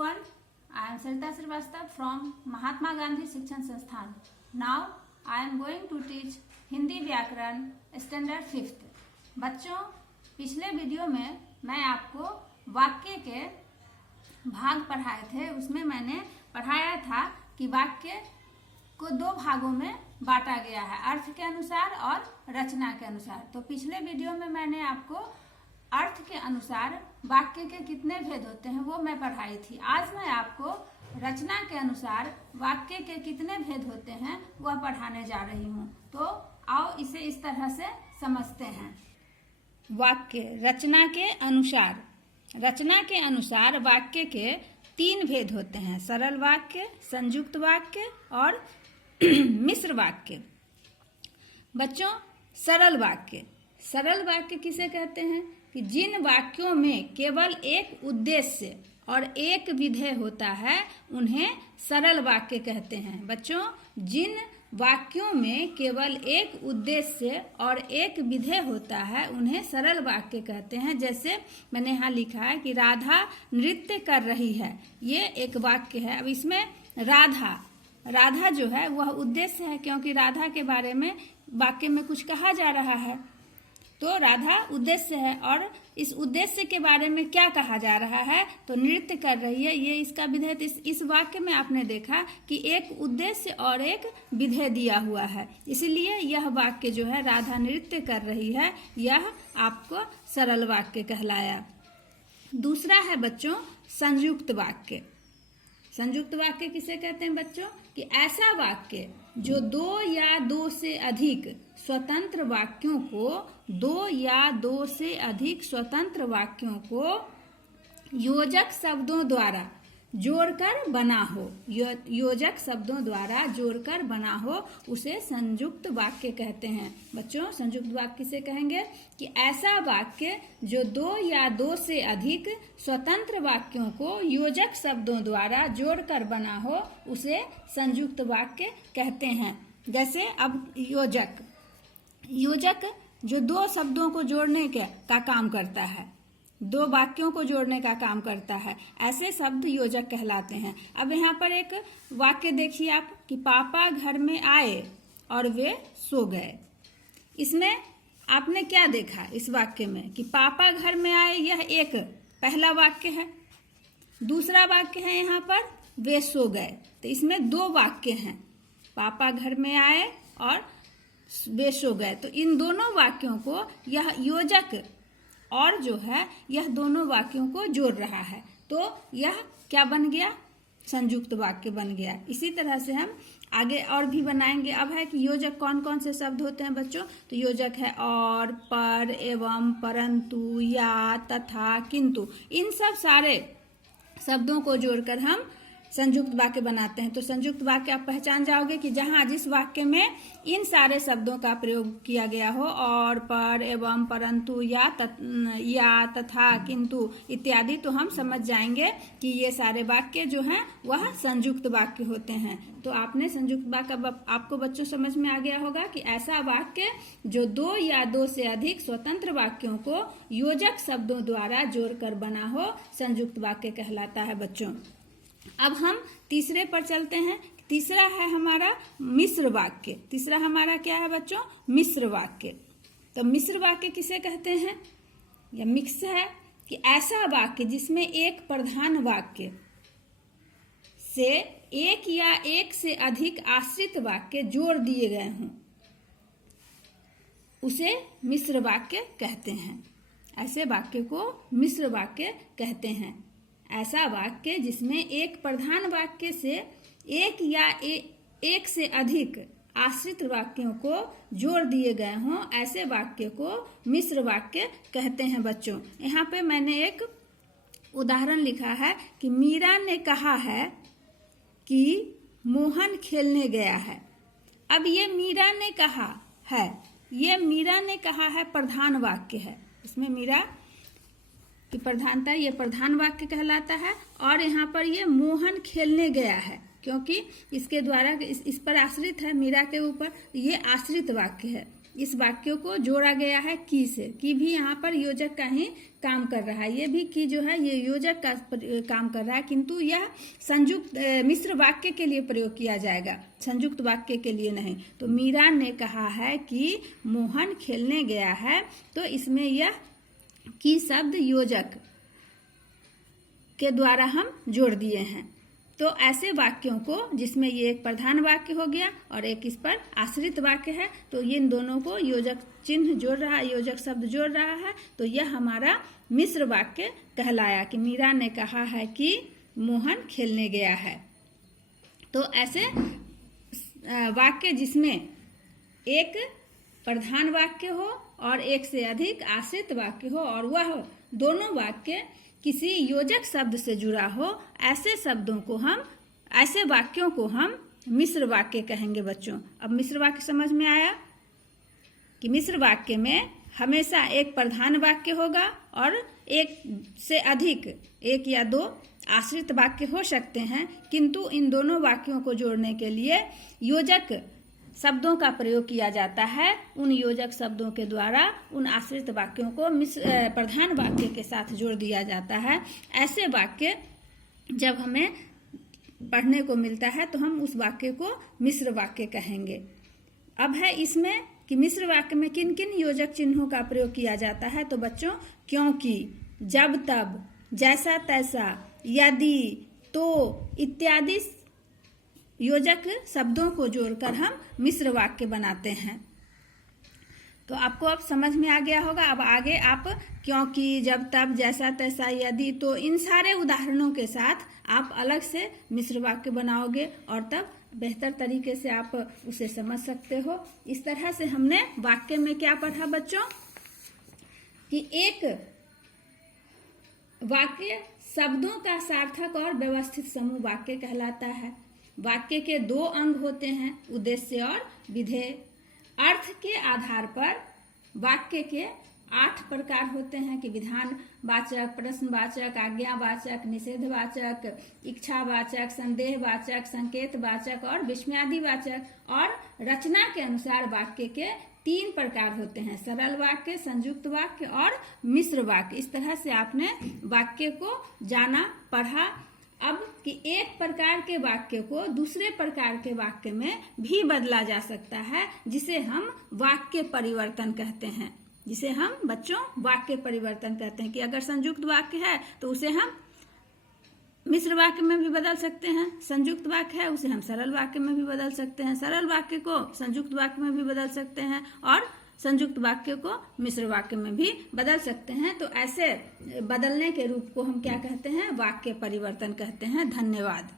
everyone. I am Sarita Srivastava from Mahatma Gandhi Shikshan Sansthan. Now I am going to teach Hindi व्याकरण standard 5th. बच्चों, पिछले video में मैं आपको वाक्य के भाग पढ़ाए थे. उसमें मैंने पढ़ाया था कि वाक्य को दो भागों में बांटा गया है, अर्थ के अनुसार और रचना के अनुसार. तो पिछले वीडियो में मैंने आपको अर्थ के अनुसार वाक्य के कितने भेद होते हैं वो मैं पढ़ाई थी. आज मैं आपको रचना के अनुसार वाक्य के कितने भेद होते हैं वह पढ़ाने जा रही हूँ. तो आओ इसे इस तरह से समझते हैं. वाक्य रचना के अनुसार. रचना के अनुसार वाक्य के 3 भेद होते हैं: सरल वाक्य, संयुक्त वाक्य और मिश्र वाक्य. बच्चों, सरल वाक्य. सरल वाक्य किसे कहते हैं? कि जिन वाक्यों में केवल एक उद्देश्य और एक विधेय होता है उन्हें सरल वाक्य कहते हैं. बच्चों, जिन वाक्यों में केवल एक उद्देश्य और एक विधेय होता है उन्हें सरल वाक्य कहते हैं. जैसे मैंने यहाँ लिखा है कि राधा नृत्य कर रही है. ये एक वाक्य है. अब इसमें राधा जो है वह उद्देश्य है, क्योंकि राधा के बारे में वाक्य में कुछ कहा जा रहा है, तो राधा उद्देश्य है. और इस उद्देश्य के बारे में क्या कहा जा रहा है? तो नृत्य कर रही है, ये इसका विधेय. इस वाक्य में आपने देखा कि एक उद्देश्य और एक विधेय दिया हुआ है, इसलिए यह वाक्य जो है राधा नृत्य कर रही है, यह आपको सरल वाक्य कहलाया. दूसरा है बच्चों संयुक्त वाक्य. संयुक्त वाक्य किसे कहते हैं बच्चों? कि ऐसा वाक्य जो 2 या 2 से अधिक स्वतंत्र वाक्यों को योजक शब्दों द्वारा जोड़कर बना हो. योजक शब्दों द्वारा जोड़कर बना हो उसे संयुक्त वाक्य कहते हैं. बच्चों, संयुक्त वाक्य किसे कहेंगे? कि ऐसा वाक्य जो 2 या 2 से अधिक स्वतंत्र वाक्यों को योजक शब्दों द्वारा जोड़कर बना हो उसे संयुक्त वाक्य कहते हैं. जैसे अब योजक जो 2 शब्दों को जोड़ने का काम करता है, 2 वाक्यों को जोड़ने का काम करता है, ऐसे शब्द योजक कहलाते हैं. अब यहाँ पर एक वाक्य देखिए आप कि पापा घर में आए और वे सो गए. इसमें आपने क्या देखा इस वाक्य में? कि पापा घर में आए, यह एक पहला वाक्य है. दूसरा वाक्य है यहाँ पर वे सो गए. तो इसमें 2 वाक्य हैं, पापा घर में आए और वे सो गए. तो इन दोनों वाक्यों को यह योजक और जो है यह दोनों वाक्यों को जोड़ रहा है, तो यह क्या बन गया? संयुक्त वाक्य बन गया. इसी तरह से हम आगे और भी बनाएंगे. अब है कि योजक कौन कौन से शब्द होते हैं बच्चों? तो योजक है और, पर, एवं, परंतु, या, तथा, किंतु. इन सब सारे शब्दों को जोड़कर हम संयुक्त वाक्य बनाते हैं. तो संयुक्त वाक्य आप पहचान जाओगे कि जहां जिस वाक्य में इन सारे शब्दों का प्रयोग किया गया हो, और, पर, एवं, परंतु, या, तथा, किंतु इत्यादि, तो हम समझ जाएंगे कि ये सारे वाक्य जो हैं वह संयुक्त वाक्य होते हैं. तो आपने संयुक्त वाक्य आपको बच्चों समझ में आ गया होगा कि ऐसा वाक्य जो 2 या 2 से अधिक स्वतंत्र वाक्यों को योजक शब्दों द्वारा जोड़कर बना हो संयुक्त वाक्य कहलाता है. बच्चों, अब हम तीसरे पर चलते हैं. तीसरा है हमारा मिश्र वाक्य. तीसरा हमारा क्या है बच्चों? मिश्र वाक्य. तो मिश्र वाक्य किसे कहते हैं? या मिक्स है कि ऐसा वाक्य जिसमें एक प्रधान वाक्य से एक या एक से अधिक आश्रित वाक्य जोड़ दिए गए हों उसे मिश्र वाक्य कहते हैं. ऐसे वाक्य को मिश्र वाक्य कहते हैं. ऐसा वाक्य जिसमें एक प्रधान वाक्य से एक या एक से अधिक आश्रित वाक्यों को जोड़ दिए गए हों, ऐसे वाक्य को मिश्र वाक्य कहते हैं. बच्चों, यहाँ पे मैंने एक उदाहरण लिखा है कि मीरा ने कहा है कि मोहन खेलने गया है. अब ये मीरा ने कहा है प्रधान वाक्य है. इसमें मीरा की प्रधानता, ये प्रधान वाक्य कहलाता है. और यहाँ पर ये मोहन खेलने गया है, क्योंकि इसके द्वारा इस पर आश्रित है, मीरा के ऊपर, ये आश्रित वाक्य है. इस वाक्य को जोड़ा गया है की से। की भी यहाँ पर योजक का ही काम कर रहा है। ये भी की जो है ये योजक का काम कर रहा है, किंतु यह संयुक्त मिश्र वाक्य के लिए प्रयोग किया जाएगा, संयुक्त वाक्य के लिए नहीं। तो मीरा ने कहा है कि मोहन खेलने गया है, तो इसमें यह की शब्द योजक के द्वारा हम जोड़ दिए हैं। तो ऐसे वाक्यों को जिसमें ये एक प्रधान वाक्य हो गया और एक इस पर आश्रित वाक्य है, तो इन दोनों को योजक चिन्ह जोड़ रहा है, योजक शब्द जोड़ रहा है, तो यह हमारा मिश्र वाक्य कहलाया कि मीरा ने कहा है कि मोहन खेलने गया है। तो ऐसे वाक्य जिसमें एक प्रधान वाक्य हो और एक से अधिक आश्रित वाक्य हो और वह दोनों वाक्य किसी योजक शब्द से जुड़ा हो, ऐसे वाक्यों को हम मिश्र वाक्य कहेंगे बच्चों। अब मिश्र वाक्य समझ में आया कि मिश्र वाक्य में हमेशा एक प्रधान वाक्य होगा और एक से अधिक, एक या दो आश्रित वाक्य हो सकते हैं, किंतु इन दोनों वाक्यों को जोड़ने के लिए योजक शब्दों का प्रयोग किया जाता है। उन योजक शब्दों के द्वारा उन आश्रित वाक्यों को प्रधान वाक्य के साथ जोड़ दिया जाता है। ऐसे वाक्य जब हमें पढ़ने को मिलता है तो हम उस वाक्य को मिश्र वाक्य कहेंगे। अब है इसमें कि मिश्र वाक्य में किन किन योजक चिन्हों का प्रयोग किया जाता है। तो बच्चों क्योंकि, जब तब, जैसा तैसा, यदि, तो इत्यादि योजक शब्दों को जोड़कर हम मिश्र वाक्य बनाते हैं। तो आपको अब समझ में आ गया होगा। अब आगे आप क्योंकि, जब तब, जैसा तैसा, यदि, तो इन सारे उदाहरणों के साथ आप अलग से मिश्र वाक्य बनाओगे और तब बेहतर तरीके से आप उसे समझ सकते हो। इस तरह से हमने वाक्य में क्या पढ़ा बच्चों कि एक वाक्य शब्दों का सार्थक और व्यवस्थित समूह वाक्य कहलाता है। वाक्य के दो अंग होते हैं, उद्देश्य और विधेय। अर्थ के आधार पर वाक्य के 8 प्रकार होते हैं कि विधानवाचक, प्रश्नवाचक, आज्ञावाचक, निषेधवाचक, इच्छावाचक, संदेहवाचक, संकेतवाचक और विस्मयादिवाचक। और रचना के अनुसार वाक्य के 3 प्रकार होते हैं, सरल वाक्य, संयुक्त वाक्य और मिश्र वाक्य। इस तरह से आपने वाक्य को जाना, पढ़ा। अब कि एक प्रकार के वाक्य को दूसरे प्रकार के वाक्य में भी बदला जा सकता है, जिसे हम वाक्य परिवर्तन कहते हैं। जिसे हम बच्चों वाक्य परिवर्तन कहते हैं कि अगर संयुक्त वाक्य है तो उसे हम मिश्र वाक्य में भी बदल सकते हैं, संयुक्त वाक्य है उसे हम सरल वाक्य में भी बदल सकते हैं, सरल वाक्य को संयुक्त वाक्य में भी बदल सकते हैं और संयुक्त वाक्य को मिश्र वाक्य में भी बदल सकते हैं। तो ऐसे बदलने के रूप को हम क्या कहते हैं, वाक्य परिवर्तन कहते हैं। धन्यवाद।